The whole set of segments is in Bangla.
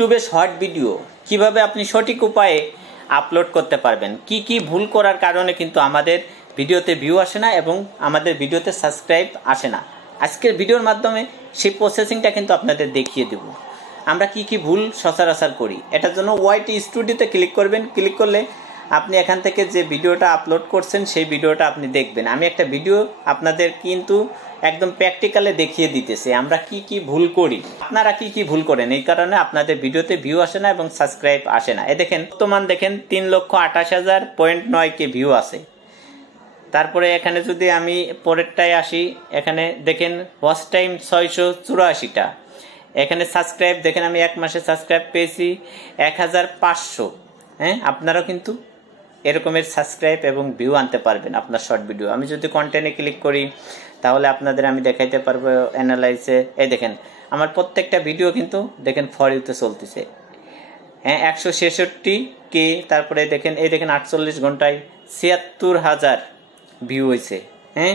ইউটিউবে শর্ট ভিডিও কিভাবে আপনি সঠিক উপায়ে আপলোড করতে পারবেন, কি ভুল করার কারণে কিন্তু আমাদের ভিডিওতে ভিউ আসে না এবং আমাদের ভিডিওতে সাবস্ক্রাইব আসে না। আজকের ভিডিওর মাধ্যমে সেই প্রসেসিংটা কিন্তু আপনাদের দেখিয়ে দেব। আমরা কি ভুল সচরাচর করি। এটার জন্য ওয়াইটি স্টুডিওতে ক্লিক করবেন। ক্লিক করলে আপনি এখান থেকে যে ভিডিওটা আপলোড করছেন সেই ভিডিওটা আপনি দেখবেন। আমি একটা ভিডিও আপনাদের কিন্তু একদম প্র্যাকটিক্যালে দেখিয়ে দিতেছি আমরা কি ভুল করি, আপনারা কি ভুল করেন, এই কারণে আপনাদের ভিডিওতে ভিউ আসে না এবং সাবস্ক্রাইব আসে না। দেখেন বর্তমান দেখেন 3,28,000.9 ভিউ আছে। তারপরে এখানে যদি আমি পরেরটায় আসি, এখানে দেখেন ওয়াচ টাইম 684টা। এখানে সাবস্ক্রাইব দেখেন আমি এক মাসে সাবস্ক্রাইব পেয়েছি 1,500। হ্যাঁ, আপনারাও কিন্তু এরকমের সাবস্ক্রাইব এবং ভিউ আনতে পারবেন আপনার শর্ট ভিডিও। আমি যদি কন্টেন্টে ক্লিক করি তাহলে আপনাদের আমি দেখাইতে পারবো অ্যানালাইসে। এই দেখেন আমার প্রত্যেকটা ভিডিও কিন্তু দেখেন ফর ইউতে চলতেছে। হ্যাঁ, 166K। তারপরে দেখেন এই দেখেন 48 ঘন্টায় 76,000 ভিউ হয়েছে। হ্যাঁ,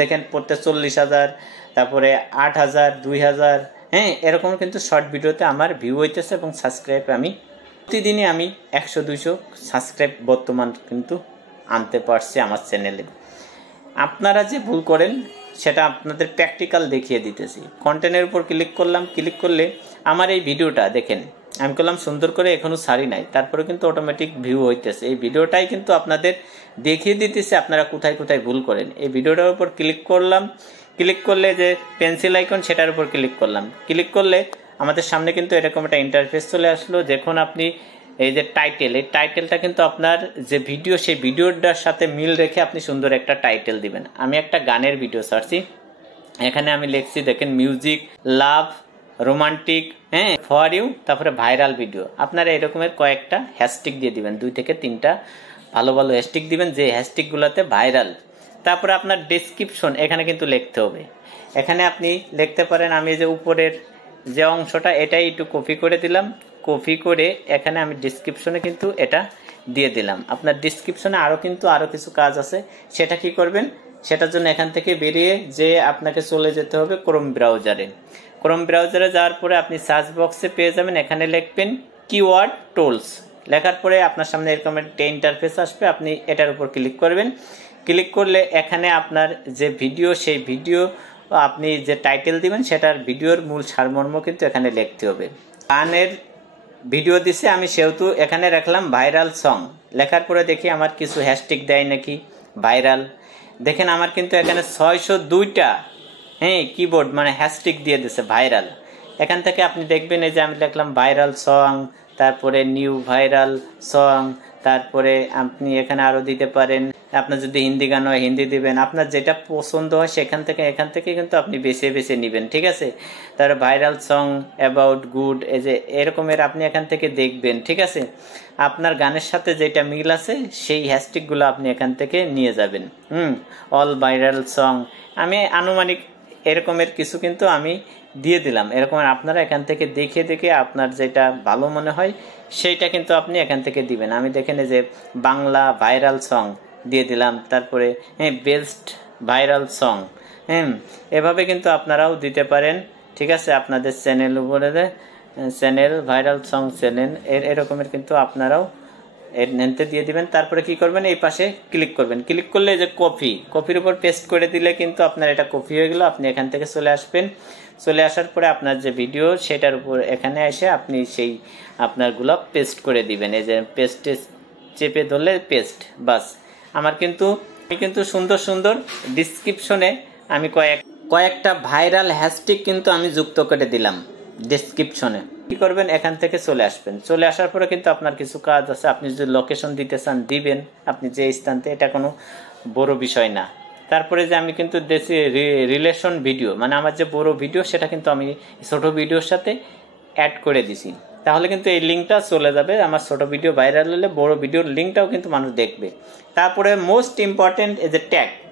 দেখেন পড়তে 40,000, তারপরে 8,000, 2,000। হ্যাঁ, এরকম কিন্তু শর্ট ভিডিওতে আমার ভিউ হইতেছে এবং সাবস্ক্রাইব আমি প্রতিদিনই আমি 100-200 সাবস্ক্রাইব বর্তমান কিন্তু আনতে পারছি আমার চ্যানেলে। আপনারা যে ভুল করেন সেটা আপনাদের প্র্যাকটিক্যাল দেখিয়ে দিতেছি। কন্টেন্টের উপর ক্লিক করলাম। ক্লিক করলে আমার এই ভিডিওটা দেখেন আমি করলাম সুন্দর করে, এখনো সারি নাই, তারপরে কিন্তু অটোমেটিক ভিউ হইতেছে। এই ভিডিওটাই কিন্তু আপনাদের দেখিয়ে দিতেছে আপনারা কোথায় ভুল করেন। এই ভিডিওটার উপর ক্লিক করলাম। ক্লিক করলে যে পেন্সিল আইকন সেটার উপর ক্লিক করলাম। ক্লিক করলে আমাদের সামনে কিন্তু এরকম একটা ইন্টারফেস চলে আসলো। যখন আপনি এই যে টাইটেল, এই টাইটেলটা কিন্তু আপনার যে ভিডিও সেই ভিডিওটার সাথে মিল রেখে আপনি সুন্দর একটা টাইটেল দিবেন। আমি একটা গানের ভিডিও ছাড়ছি, এখানে আমি লিখছি দেখেন মিউজিক লাভ রোমান্টিক, হ্যাঁ, ফর ইউ, তারপরে ভাইরাল ভিডিও। আপনারা এরকমের কয়েকটা হ্যাশট্যাগ দিয়ে দিবেন, 2 থেকে 3টা ভালো হ্যাশট্যাগ দিবেন যে হ্যাশট্যাগুলোতে ভাইরাল। তারপরে আপনার ডেসক্রিপশন এখানে কিন্তু লিখতে হবে। এখানে আপনি লিখতে পারেন, আমি যে উপরের যে অংশটা এটাই একটু কপি করে দিলাম। কপি করে এখানে আমি ডেসক্রিপশনে কিন্তু এটা দিয়ে দিলাম। আপনার ডেসক্রিপশনে আরও কিছু কাজ আছে। সেটা কি করবেন, সেটার জন্য এখান থেকে বেরিয়ে যে আপনাকে চলে যেতে হবে ক্রোম ব্রাউজারে। ক্রোম ব্রাউজারে যাওয়ার পরে আপনি সার্চ বক্সে পেয়ে যাবেন, এখানে লিখবেন কিওয়ার্ড টুলস। লেখার পরে আপনার সামনে এরকম একটা ইন্টারফেস আসবে, আপনি এটার উপর ক্লিক করবেন। ক্লিক করলে এখানে আপনার যে ভিডিও সেই ভিডিও আপনি যে টাইটেল দিবেন সেটার ভিডিওর মূল সারমর্ম কিন্তু এখানে লিখতে হবে। গানের ভিডিও দিছে আমি, সেহেতু এখানে রাখলাম ভাইরাল সং। লেখার পরে দেখি আমার কিছু হ্যাশট্যাগ দেয় নাকি ভাইরাল। দেখেন আমার কিন্তু এখানে 602টা হ্যাঁ কিবোর্ড মানে হ্যাশট্যাগ দিয়ে দিছে ভাইরাল। এখান থেকে আপনি দেখবেন এই যে আমি লিখলাম ভাইরাল সং, তারপরে নিউ ভাইরাল সং, তারপরে আপনি এখানে আরো দিতে পারেন। আপনার যদি হিন্দি গান হয় হিন্দি দিবেন, আপনার যেটা পছন্দ হয় এখান থেকে কিন্তু আপনি বেছে নিবেন, ঠিক আছে। তারপরে ভাইরাল সং অ্যাবাউট গুড, এই যে এরকমের আপনি এখান থেকে দেখবেন, ঠিক আছে। আপনার গানের সাথে যেটা মিল আছে সেই হ্যাশট্যাগুলো আপনি এখান থেকে নিয়ে যাবেন। অল ভাইরাল সং আমি আনুমানিক এরকমের কিছু কিন্তু আমি দিয়ে দিলাম। এরকম আপনারা এখান থেকে দেখে আপনার যেটা ভালো মনে হয় সেইটা কিন্তু আপনি এখান থেকে দিবেন। আমি দেখেন যে বাংলা ভাইরাল সং দিয়ে দিলাম, তারপরে হ্যাঁ বেস্ট ভাইরাল সং। এভাবে কিন্তু আপনারাও দিতে পারেন, ঠিক আছে। আপনাদের চ্যানেল উপরে চ্যানেল ভাইরাল সং চ্যানেল এরকমের কিন্তু আপনারাও এর নেনতে দিয়ে দিবেন। তারপরে কি করবেন, এই পাশে ক্লিক করবেন। ক্লিক করলে যে কপির উপর পেস্ট করে দিলে কিন্তু আপনার এটা কপি হয়ে গেল। আপনি এখান থেকে চলে আসবেন। চলে আসার পরে আপনার যে ভিডিও সেটার উপর এখানে এসে আপনি সেই আপনারগুলো পেস্ট করে দিবেন। এই যে পেস্টে চেপে ধরলে পেস্ট, বাস। আমি কিন্তু সুন্দর ডিসক্রিপশনে আমি কয়েকটা ভাইরাল হ্যাশট্যাগ কিন্তু আমি যুক্ত করে দিলাম ডেসক্রিপশনে। কি করবেন, এখান থেকে চলে আসবেন। চলে আসার পরে কিন্তু আপনার কিছু কাজ আছে। আপনি যদি লোকেশন দিতে চান দিবেন, আপনি যে স্থানতে, এটা কোনো বড় বিষয় না। তারপরে যে আমি কিন্তু রিলেশন ভিডিও মানে আমার যে বড় ভিডিও সেটা কিন্তু আমি ছোট ভিডিওর সাথে অ্যাড করে দিছি। তাহলে কিন্তু এই লিঙ্কটা চলে যাবে। আমার ছোট ভিডিও ভাইরাল হলে বড় ভিডিওর লিঙ্কটাও কিন্তু মানুষ দেখবে। তারপরে মোস্ট ইম্পর্টেন্ট এই যে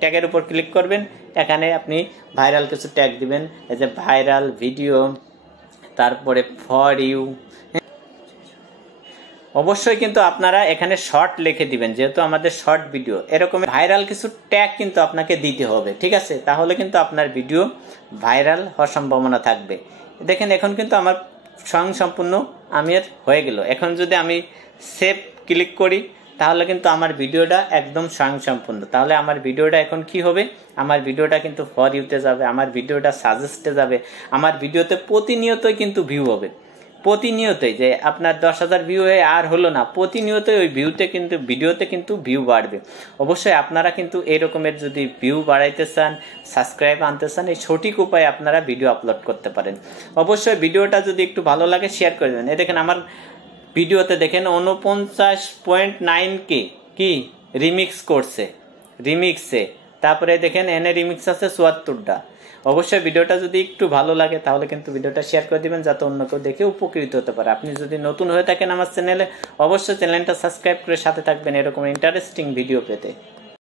ট্যাগের উপর ক্লিক করবেন। এখানে আপনি ভাইরাল কিছু ট্যাগ দিবেন, এই যে ভাইরাল ভিডিও, তারপরে ফর ইউ। অবশ্যই কিন্তু আপনারা এখানে শর্ট লিখে দিবেন, যেহেতু আমাদের শর্ট ভিডিও। এরকম ভাইরাল কিছু ট্যাগ কিন্তু আপনাকে দিতে হবে, ঠিক আছে। তাহলে কিন্তু আপনার ভিডিও ভাইরাল হওয়ার সম্ভাবনা থাকবে। দেখেন এখন কিন্তু আমার স্বয়ংসম্পূর্ণ আমার হয়ে গেল। এখন যদি আমি সেভ ক্লিক করি তাহলে কিন্তু আমার ভিডিওটা একদম স্বয়ংসম্পূর্ণ। তাহলে আমার ভিডিওটা এখন কি হবে, আমার ভিডিওটা কিন্তু ফর ইউতে যাবে, আমার ভিডিওটা সাজেস্টে যাবে, আমার ভিডিওতে প্রতিনিয়তই কিন্তু ভিউ হবে, প্রতিনিয়তই। যে আপনার 10,000 ভিউ হয়ে আর হলো না, প্রতিনিয়তই ওই ভিউতে কিন্তু ভিডিওতে কিন্তু ভিউ বাড়বে। অবশ্যই আপনারা কিন্তু এই রকমের যদি ভিউ বাড়াইতে চান, সাবস্ক্রাইব আনতে চান, এই সঠিক উপায়ে আপনারা ভিডিও আপলোড করতে পারেন। অবশ্যই ভিডিওটা যদি একটু ভালো লাগে শেয়ার করে দেবেন। দেখেন আমার ভিডিওতে দেখেন 49.9K কি রিমিক্স করছে, রিমিক্সে। তারপরে দেখেন এনে রিমিক্স আছে 74টা। অবশ্যই ভিডিওটা যদি একটু ভালো লাগে তাহলে কিন্তু ভিডিওটা শেয়ার করে দিবেন, যাতে অন্য কেউ দেখে উপকৃত হতে পারে। আপনি যদি নতুন হয়ে থাকেন আমার চ্যানেলে, অবশ্যই চ্যানেলটা সাবস্ক্রাইব করে সাথে থাকবেন এরকম ইন্টারেস্টিং ভিডিও পেতে।